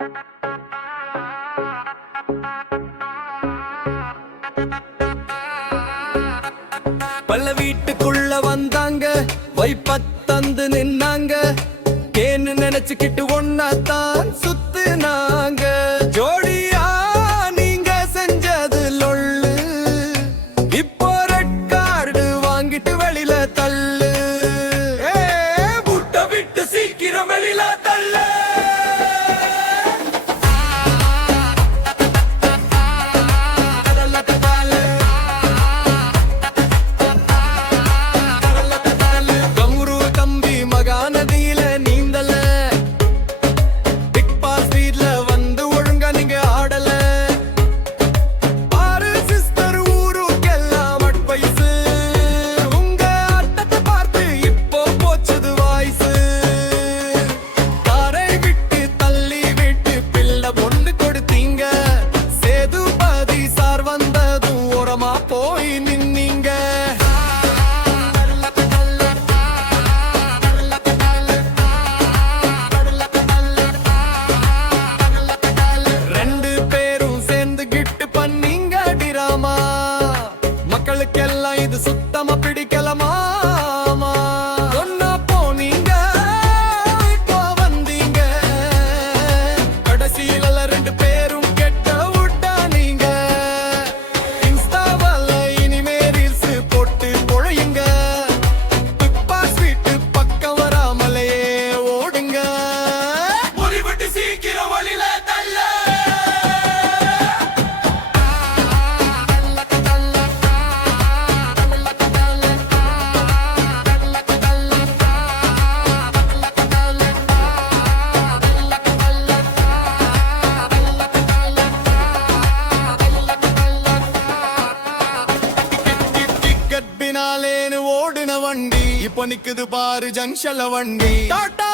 பல்ல வீட்டுக்குள்ள வந்தாங்க வைப்பத்தந்து நின்னாங்க. ஏன்னு நினைச்சுக்கிட்டு ஒன்னாத்தான் சுத்த சீக்கிரம் வழியில தள்ள ஓடின வண்டி இப்ப நிக்குது பாரு ஜங்ஷன்ல வண்டி. டாட்டா